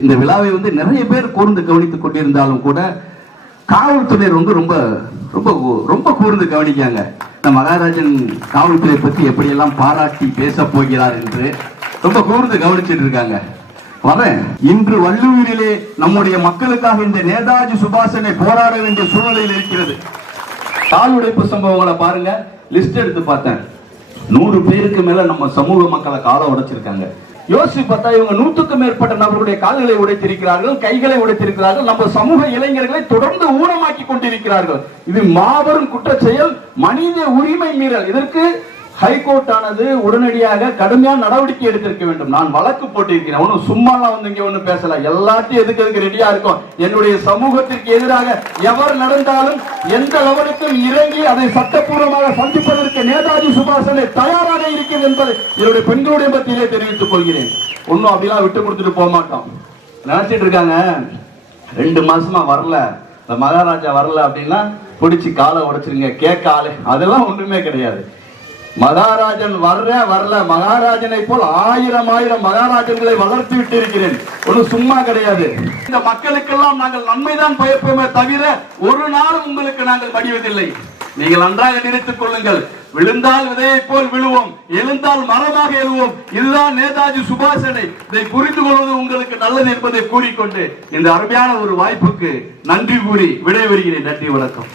இந்த விழாவை வந்து நிறைய பேர் கூர்ந்து கவனித்துக் கொண்டிருந்தாலும் கூட காவல்துறையர் வந்து ரொம்ப ரொம்ப ரொம்ப கூர்ந்து கவனிக்காங்க இந்த மகாராஜன் காவல்துறை பத்தி எப்படியெல்லாம் பாராட்டி பேச போகிறார் என்று ரொம்ப கூர்ந்து கவனிச்சிட்டு இருக்காங்க. வரேன். இன்று வள்ளுவரிலே நம்முடைய மக்களுக்காக இந்த நேதாஜி சுபாஷனை போராட வேண்டிய சூழ்நிலையில் இருக்கிறது. கால் உடைப்பு சம்பவங்களை பாருங்க. லிஸ்ட் எடுத்து பார்த்தேன். நூறு பேருக்கு மேல நம்ம சமூக மக்களை காலை உடைச்சிருக்காங்க. யோசிச்சு பார்த்தா இவங்க நூற்றுக்கு மேற்பட்ட நபர்களுடைய கால்களை உடைத்திருக்கிறார்கள் கைகளை உடைத்திருக்கிறார்கள் நம்ம சமூக இளைஞர்களை தொடர்ந்து ஊனமாக்கி கொண்டிருக்கிறார்கள். இது மாபெரும் குற்ற செயல் மனித உரிமை மீறல். இதற்கு ஹைகோர்ட் ஆனது உடனடியாக கடுமையான நடவடிக்கை எடுத்திருக்க வேண்டும். நான் வழக்கு போட்டிருக்கிறேன். ஒன்றும் சும்மாலாம் வந்து இங்க ஒன்றும் பேசல. எல்லாத்தையும் எதுக்கு ரெடியா இருக்கும்? என்னுடைய சமூகத்திற்கு எதிராக எவர் நடந்தாலும் எந்த லெவலுக்கும் இறங்கி அதை சட்டப்பூர்வமாக சந்திப்பு சுபாஷனை தயாராக இருக்கிறது என்பதை என்னுடைய பெண்களுடைய பத்தியிலே தெரிவித்துக் கொள்கிறேன். ஒன்றும் அப்படிலாம் விட்டு கொடுத்துட்டு போக மாட்டோம். நினைச்சிட்டு இருக்காங்க. ரெண்டு மாசமா வரல. இந்த மகாராஜா வரல அப்படின்னா பிடிச்சி காலை உடைச்சிருங்க கேட்க ஆளு. அதெல்லாம் ஒண்ணுமே கிடையாது. மகாராஜன் வர்ற வரல. மகாராஜனை போல் ஆயிரம் ஆயிரம் மகாராஜன்களை வளர்த்து விட்டு இருக்கிறேன் ஒண்ணு சும்மா கிடையாது. இந்த மக்களுக்கெல்லாம் நாங்கள் நன்மைதான் பயப்போமே தவிர ஒரு நாளும் உங்களுக்கு நாங்கள் மடிவதில்லை. நீங்கள் நன்றாக நினைத்துக் கொள்ளுங்கள். விழுந்தால் விதையை போல் விழுவோம் எழுந்தால் மரமாக எழுவோம். இதுதான் நேதாஜி சுபாஷனை. இதை புரிந்து கொள்வது உங்களுக்கு நல்லது என்பதை கூறிக்கொண்டு இந்த அருமையான ஒரு வாய்ப்புக்கு நன்றி கூறி விடைபெறுகிறேன். நன்றி வணக்கம்.